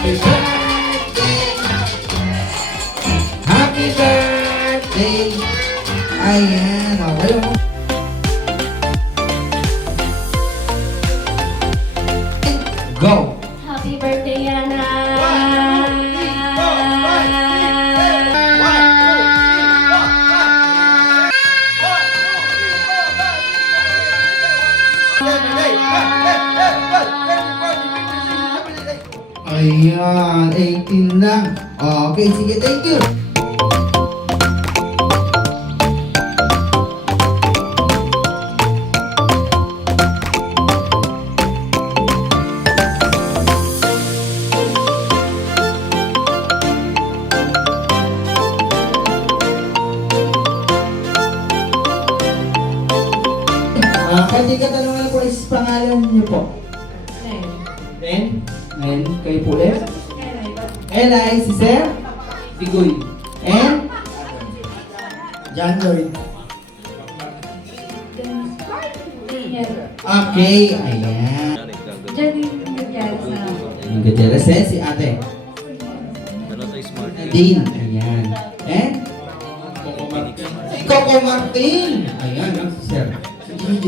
Happy birthday. Happy birthday. Ayan. Okay. Go. Happy birthday, Yana! Ayan, 18 lang. Okay, sige, thank you. Pwede katanungan ko is pangalan niyo po. Ben? Ben? Kayo po ulit? Eli, si Sir? Tigoy. And? John Lloyd. Okay, ayan. Yung Gutierrez, si ate. Nadine, ayan. And? Si Coco Martin. Ayan, ang si Sir. DJ.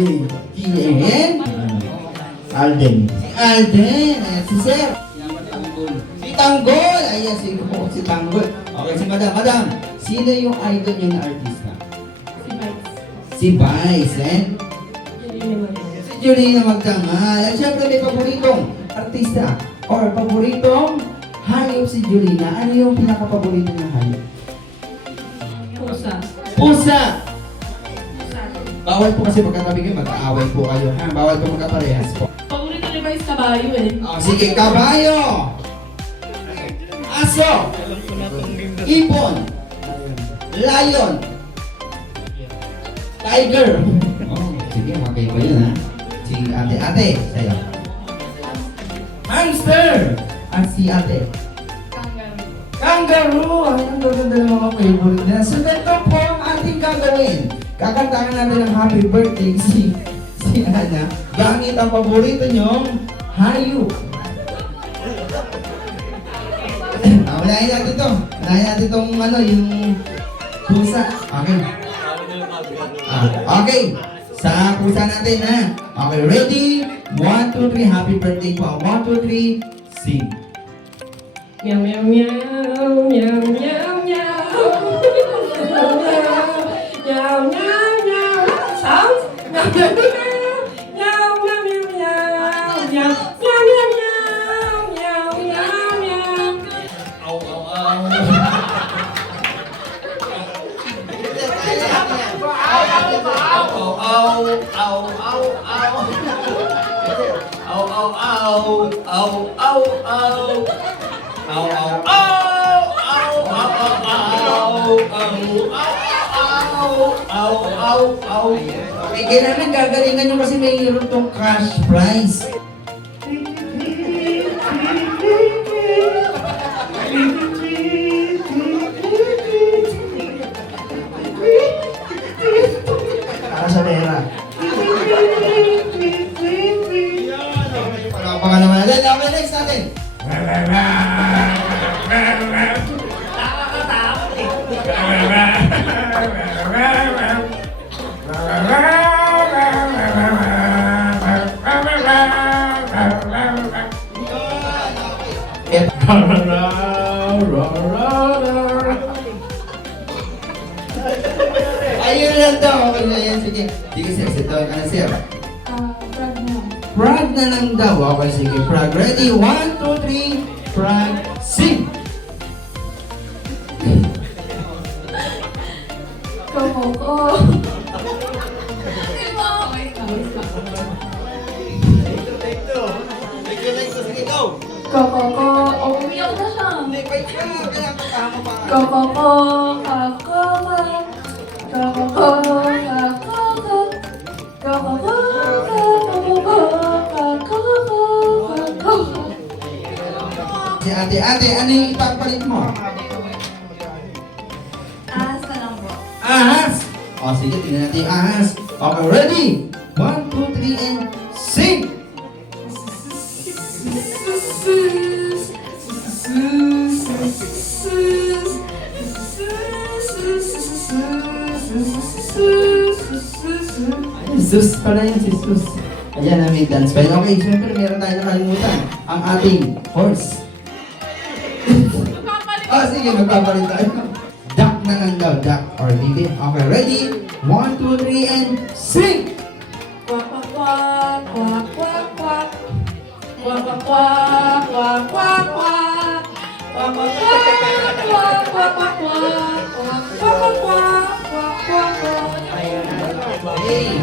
And? Alden. Si Alden. Ayan, si Sir. Si Tanggol. Ayan, si Tanggol. Okay, si Madam. Madam, sino yung idol niyo na artista? Si Vice. And? Si Julina Magdangal. At syempre may paboritong artista or paboritong hayop si Julina. Ano yung pinaka-paborito na hayop? Pusa. Pusa! Bawal po kasi magkatabi kayo, mag-aaway po kayo. Ha? Bawal po magkaparehas po. Paborito ni Vice kabayo eh. Oh, sige, kabayo! Aso! Ipon! Lion! Tiger! Oh, sige, magkaiba yun ha. Si ate, sa'yo. Hamster! At si ate. Kangaroo! Ay, ang gaganda ng mga favorite na. So, ito po ang ating gagawin. Kakantahan natin ng happy birthday si Ana. Gamit ang paborito niyong hayop. Unahin natin to. Unahin natin itong yung pusa. Okay. Okay. Sa pusa natin ha. Okay, ready? 1, 2, 3. Happy birthday po. 1, 2, 3. Sing. Meow, meow, meow, meow, meow, meow. Meow, meow, meow. Sounds? Meow, meow, meow. Meow, meow, meow, meow. Meow, meow, meow, meow. Meow, meow, meow. Au, au, au. Okay, kailangan gagalingan nyo kasi mayroon tong cash prize. Para sa pera. Palapakan naman natin. Okay, next natin. Ayun lang daw. Okay na yan. Sige. Sige, sir. Sitoin ka na, sir. Frog na. Frog na lang daw. Okay, sige. Frog. Ready? 1, 2, 3. Frog. Sing! Coco. Coco. Oh, umiyak na siya. Coco. Si ate, ano yung ipapalit mo? Ahas na lang po. Ahas! O sige, tingnan natin yung ahas. Okay, ready? 1, 2, 3, and sing! Sus pala yun, si Sus. Ayan, may dance pa. Okay, syempre meron tayo nakalimutan. Ang ating horse. Sige, magpapalit tayo. Duck na lang daw, duck or baby. Okay, ready? 1, 2, 3, and sing! Quack, quack, quack, quack, quack, quack, quack, quack, quack, quack, quack. Quack, quack, quack, quack, quack, quack, quack, quack, quack, quack, quack, quack. Hey!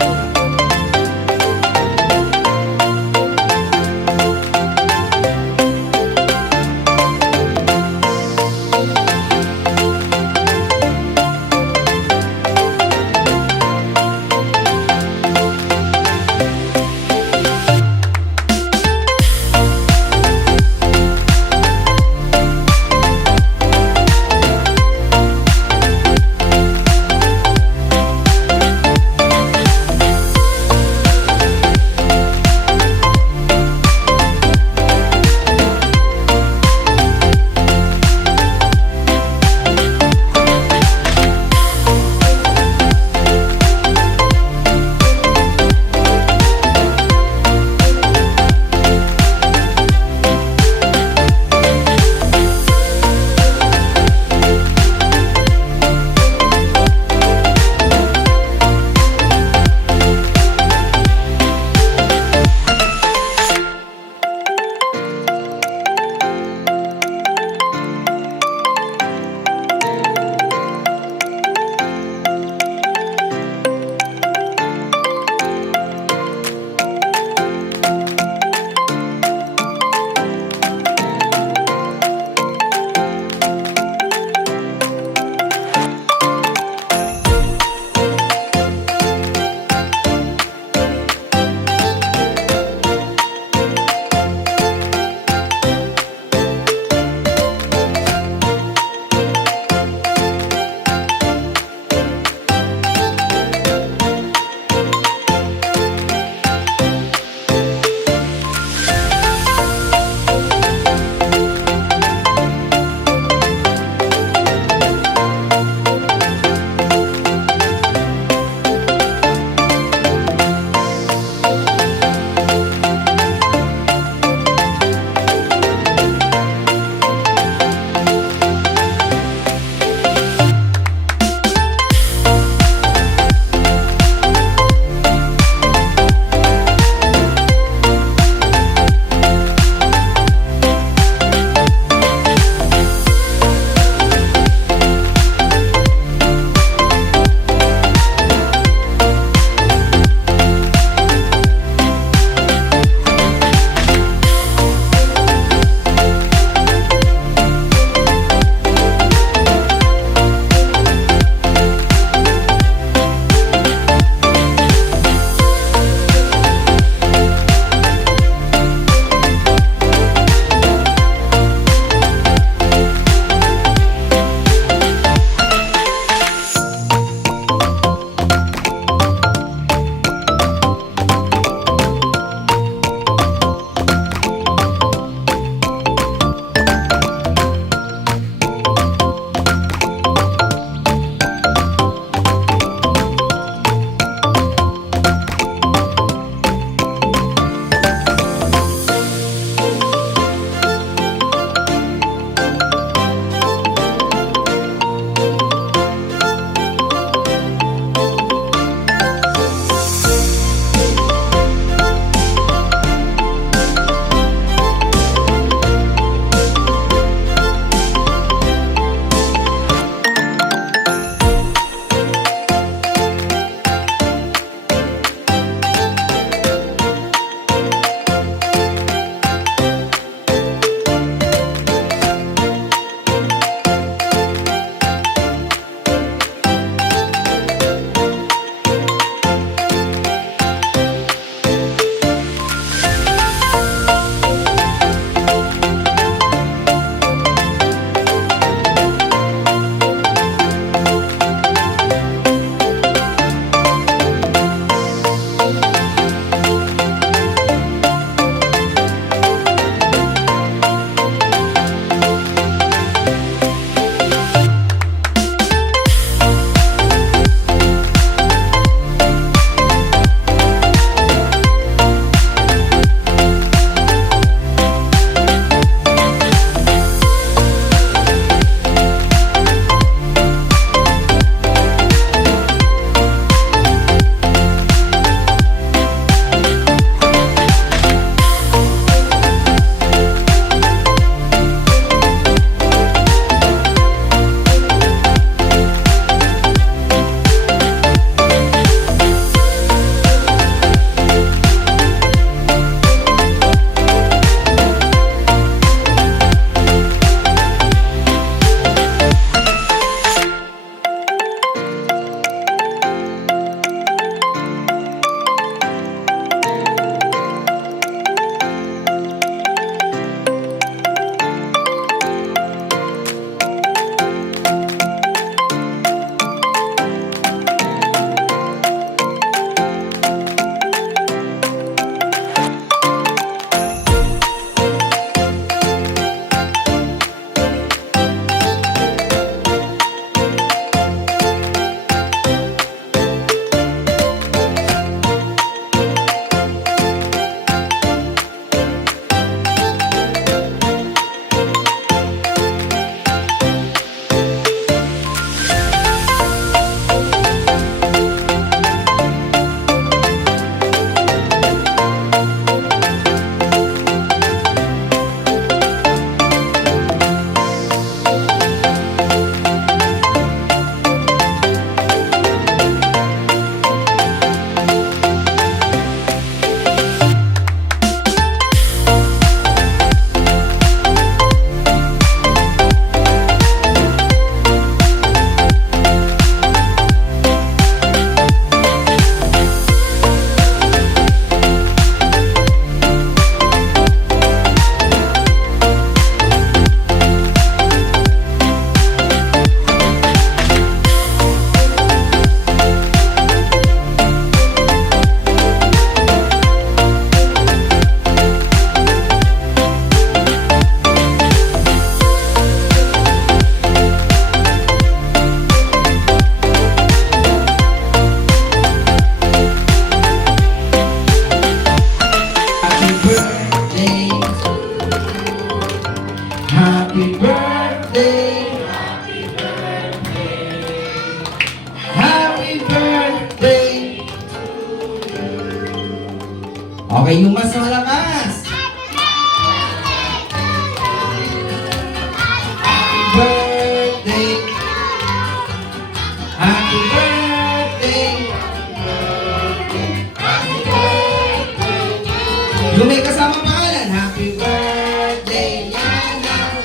Yung may kasama pangalan, happy birthday, Yana.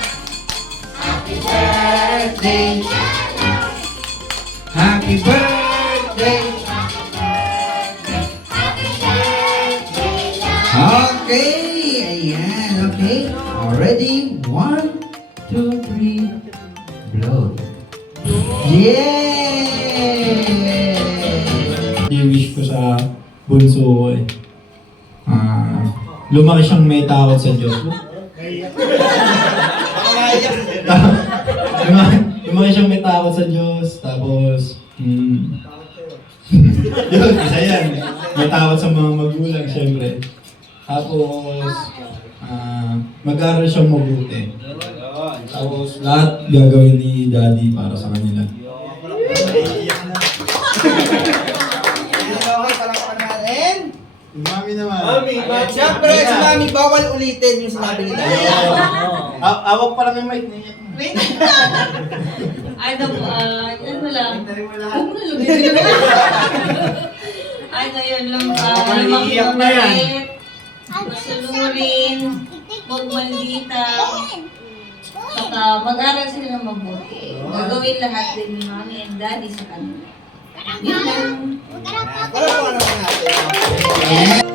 Happy birthday. Happy birthday. Okay, ayan, okay. Already, 1, 2, 3, blow. Yeah! I-wish ko sa bunso ko eh. Lumaki siyang may takot sa Diyos. lumaki siyang may takot sa Diyos. Tapos, yun, isa yan. May takot sa mga magulang, syempre. Tapos, mag-aaral siyang mabuti. Tapos, lahat gagawin ni Daddy para sa kanila. Okay, palakpakan natin. Mami naman. Siyempre, si Mami, bawal ulitin yung sinabi ni Daddy. Awak pa lang yung mic niya. Ano po, ano lang. Huwag mo na lumitin. Ano yun lang, Iiyak na yan. Masulurin, huwag maldita. Saka mag-aral sila ng mabuti. Gagawin lahat din ni Mami and Daddy sa kanila. Yun lang. Palakpakan natin.